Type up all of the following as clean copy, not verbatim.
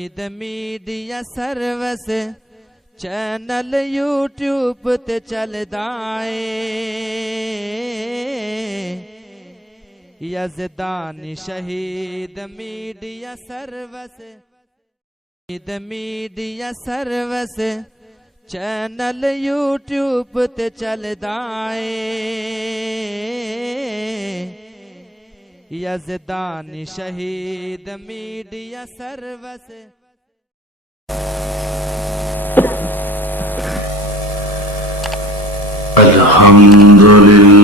Media service channel YouTube تے چلدا اے یزدانی شہید میڈیا سروس چینل یوٹیوب تے چلدا اے یزدانی شہید میڈیا سروس الحمدللہ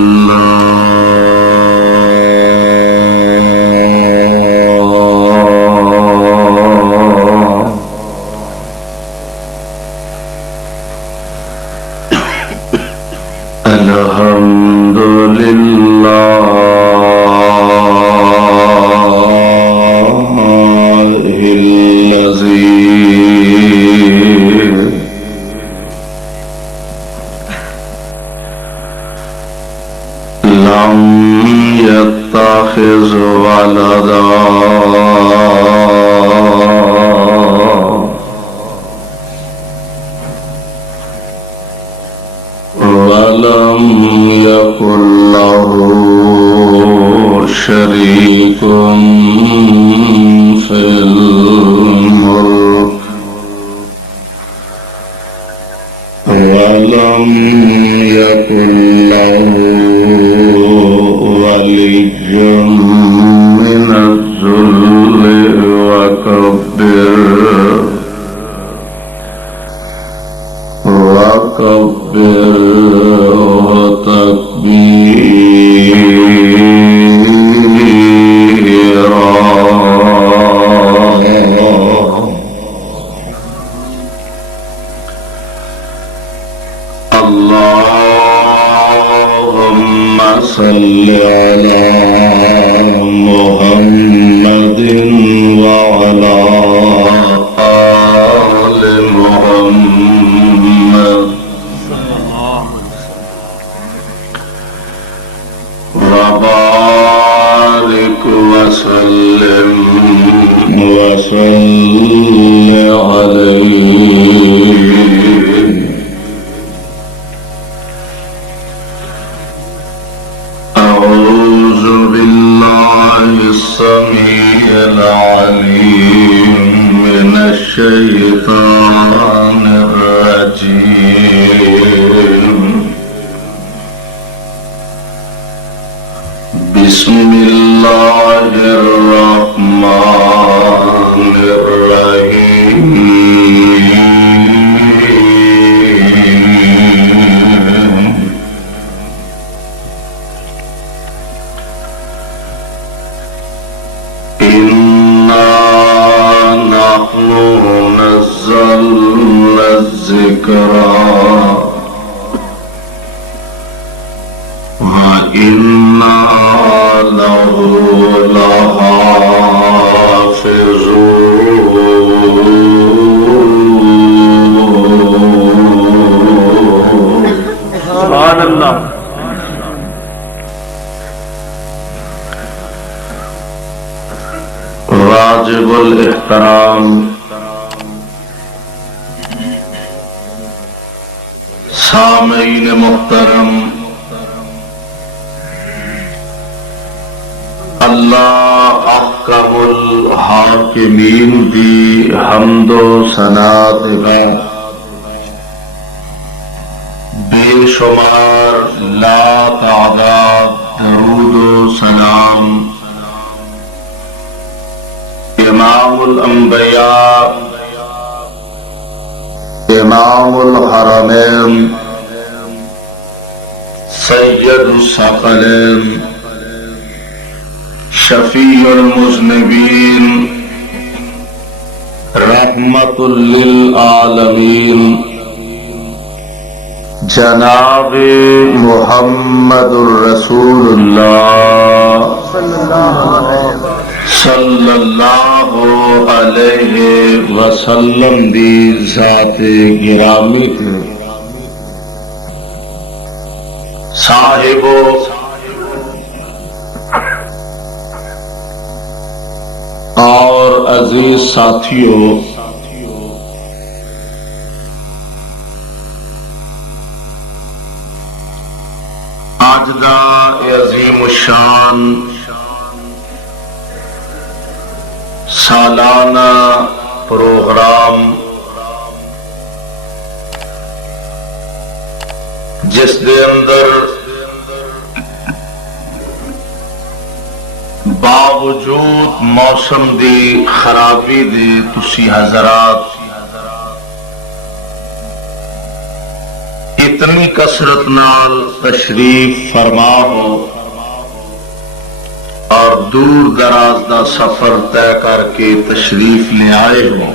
يتخذ ولدا ولم يكن له شريك في الملك ولم يكن له ولي من الذل وكبره تكبيرا اللهم صل على محمد وعلى آل محمد وبارك وسلم عليه. أعوذ بالله السميع العليم من الشيطان الرجيم. بسم الله الرحمن الرحيم. نحن نزلنا الذكر وإنا له لحافظون. سبحان اللہ. واجب الاحترام سامعین محترم، اللہ احکم الحاکمین دی حمد و ثنا دے بے شمار لا تعداد درود و سلام امام الانبیاء امام الحرمین سید الثقلین شفیع المذنبین رحمت للعالمین جناب محمد الرسول اللہ صلی اللہ علیہ وسلم دی ذات گرامی صاحب اور عزیز ساتھیو، آج دا عظیم الشان سالانہ پروگرام جس دے اندر باوجود موسم دی خرابی دے تسی حضرات اتنی کثرت نال تشریف فرما ہو اور دور دراز دا سفر طے کر کے تشریف لے آئے ہو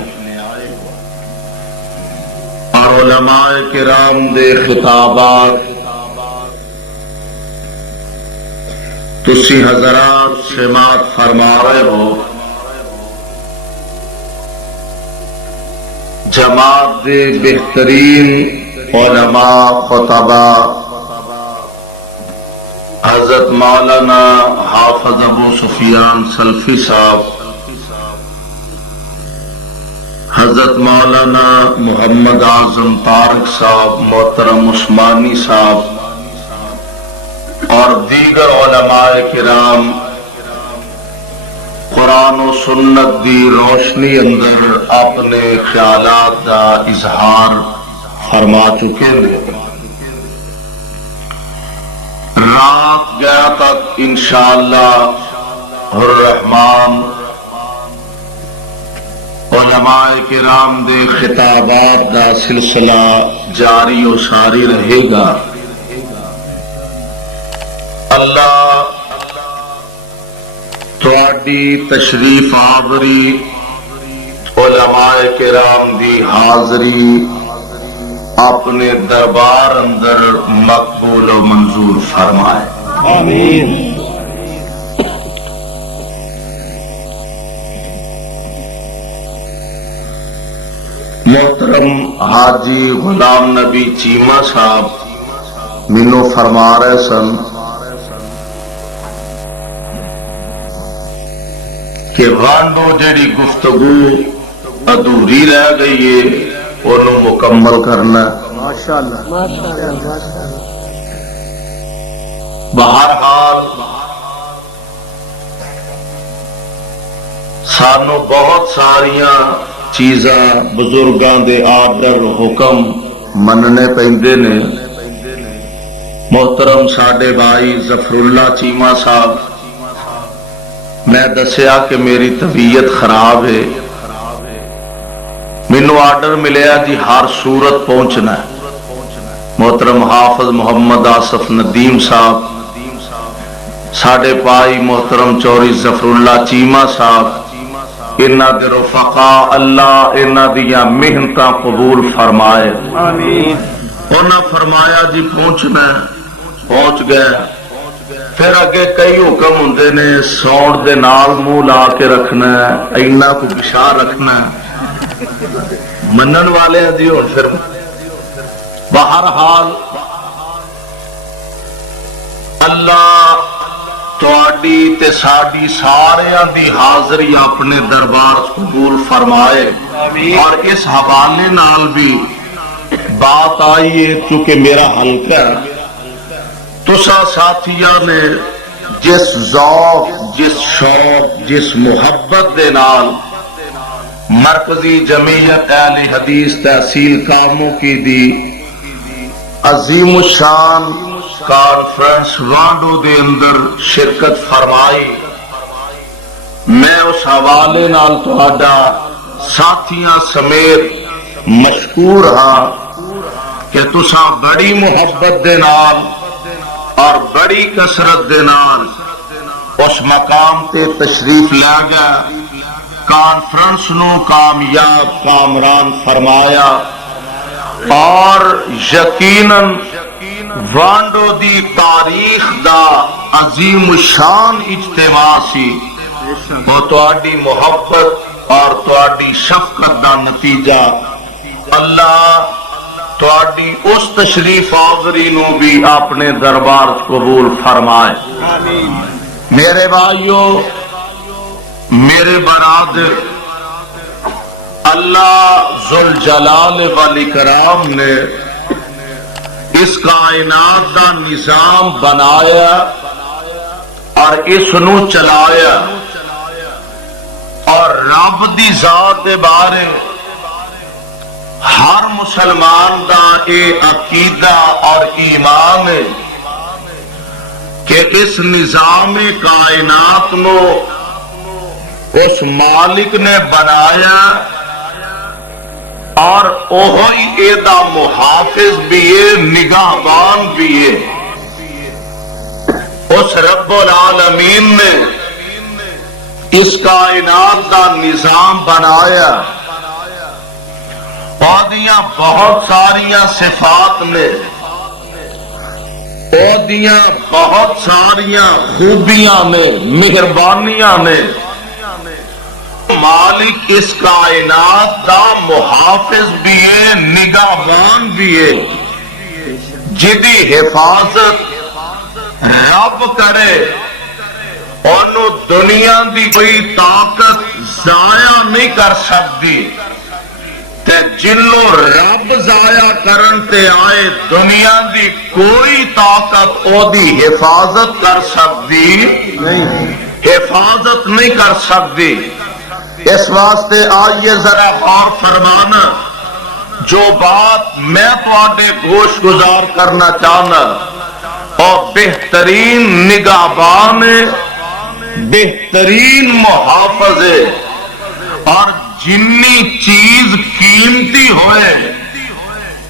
اور علماء کرام دے خطابات تسی حضرات سماعت فرما رہے ہو، جماعت دے بہترین علماء خطباء حضرت مولانا حافظ ابو سفیان سلفی صاحب، حضرت مولانا محمد اعظم طارق صاحب، محترم عثمانی صاحب اور دیگر علماء کرام قرآن و سنت دی روشنی اندر اپنے خیالات دا اظہار فرما چکے ہیں۔ رات گیا تک انشاءاللہ الرحمن علماء کرام دے خطابات دا سلسلہ جاری و ساری رہے گا۔ اللہ تواڈی تشریف آوری، علماء کرام دی حاضری اپنے دربار اندر مقبول و منظور فرمائے، آمین۔ محترم حاجی غلام نبی چیمہ صاحب مینوں فرما رہے سن کہ وانڈو جڑی گفتگو ادھوری رہ گئی ہے انہوں مکمل کرنا۔ بہرحال سانو بہت ساریاں چیزاں بزرگاں دے آرڈر حکم مننے پیندے نے۔ محترم ساڈے بھائی ظفر اللہ چیمہ صاحب میں دسیا کہ میری طبیعت خراب ہے، مینوں آرڈر ملیا جی ہر صورت پہنچنا ہے۔ محترم حافظ محمد آصف ندیم صاحب، ساڈے پائی محترم چوری ظفر اللہ چیمہ صاحب، انہاں دے رفقا اللہ انہاں دیاں محنتاں قبول فرمائے، آمین۔ انہاں فرمایا جی پہنچنا ہے، پہنچ گئے۔ پھر اگے کئی حکم ہوندے نے، سوڑ دے نال منہ لا کے رکھنا ہے، اینا کو پچھا رکھنا ہے، منن والے ہیں جی ہن پھر۔ بہرحال اللہ تواڈی تے ساڈی ساریاں دی حاضری اپنے دربار قبول فرمائے، اور اس حوالے نال بھی بات آئی ہے چونکہ میرا حلقہ تسا ساتھیاں نے جس ذوق، جس شوق، جس محبت دے نال مرکزی جمعیت اہل حدیث تحصیل کاموں کی دی عظیم الشان کانفرنس وانڈو دے اندر شرکت فرمائی، میں اس حوالے نال تہاڈا ساتھیاں سمیت مشکور ہاں کہ تسا بڑی محبت دے نال اور بڑی کثرت دے نال اس مقام تے تشریف لے گئے، کانفرنس نو کامیاب کامران فرمایا، اور یقیناً وانڈو دی تاریخ دا عظیم الشان اجتماع سی، وہ تواڈی محبت اور تواڈی شفقت دا نتیجہ۔ اللہ تواڈی اس تشریف آوری نو بھی اپنے دربار قبول فرمائے، آمین۔ میرے بھائیو، میرے برادر، اللہ ذوالجلال والاکرام نے اس کائنات دا نظام بنایا اور اس نو چلایا، اور رب دی ذات دے بارے ہر مسلمان دا اے عقیدہ اور ایمان ہے کہ اس نظام کائنات نو اس مالک نے بنایا اور اوہی ایدہ محافظ بھی ہے، نگہبان بھی ہے۔ اس رب العالمین نے اس کائنات کا نظام بنایا، اودیاں بہت ساریاں صفات نے، اودیاں بہت ساریاں خوبیاں نے، مہربانیاں نے۔ مالک اس کائنات کا محافظ بھی ہے، نگہبان بھی ہے، جدی حفاظت رب کرے انہوں دنیا دی کوئی طاقت ضائع نہیں کر سکتی، تے جنوں رب ضائع کرن تے آئے دنیا دی کوئی طاقت او دی حفاظت کر سکتی نہیں، حفاظت نہیں کر سکتی۔ اس واسطے آئیے ذرا غور فرمانا، جو بات میں تواڈے گوش گزار کرنا چاہنا، اور بہترین نگہبان، بہترین محافظ ہے، اور جنی چیز قیمتی ہوئے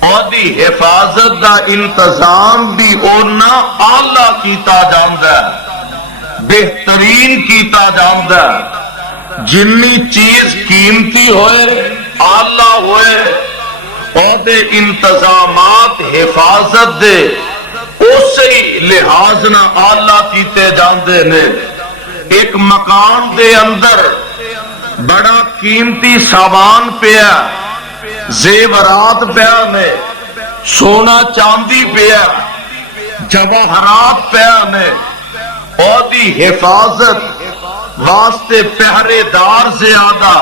اور دی حفاظت دا انتظام بھی اونا اعلی کیتا جاندا ہے، بہترین کیتا جاندا ہے۔ جنی چیز قیمتی ہوئے، اعلی ہوئے، اور دے انتظامات حفاظت دے اسی لحاظ نہ اعلی کیتے جاندے نے۔ ایک مکان دے اندر بڑا قیمتی سامان پیا، زیورات پیا نے، سونا چاندی پیا، جواہرات پیا نے، اور دی حفاظت واسطے پہرے دار زیادہ،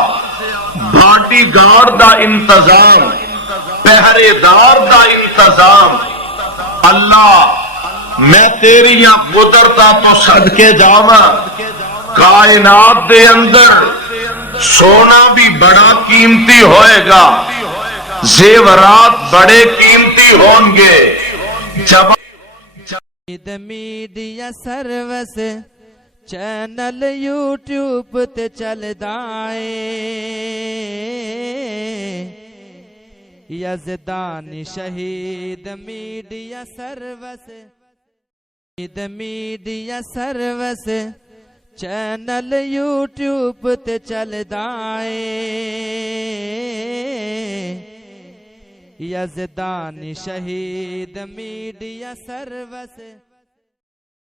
باڈی گارڈ دا انتظام، پہرے دار دا انتظام۔ اللہ میں تیریاں قدرتاں تو صدقے جاواں، کائنات دے اندر سونا بھی بڑا قیمتی ہوئے گا، زیورات بڑے قیمتی ہوں گے۔ میڈیا سروس چینل یوٹیوب تے چلدا اے، یزدانی شہید media service, media service channel YouTube تے چلدا اے، یزدانی شہید میڈیا سروس۔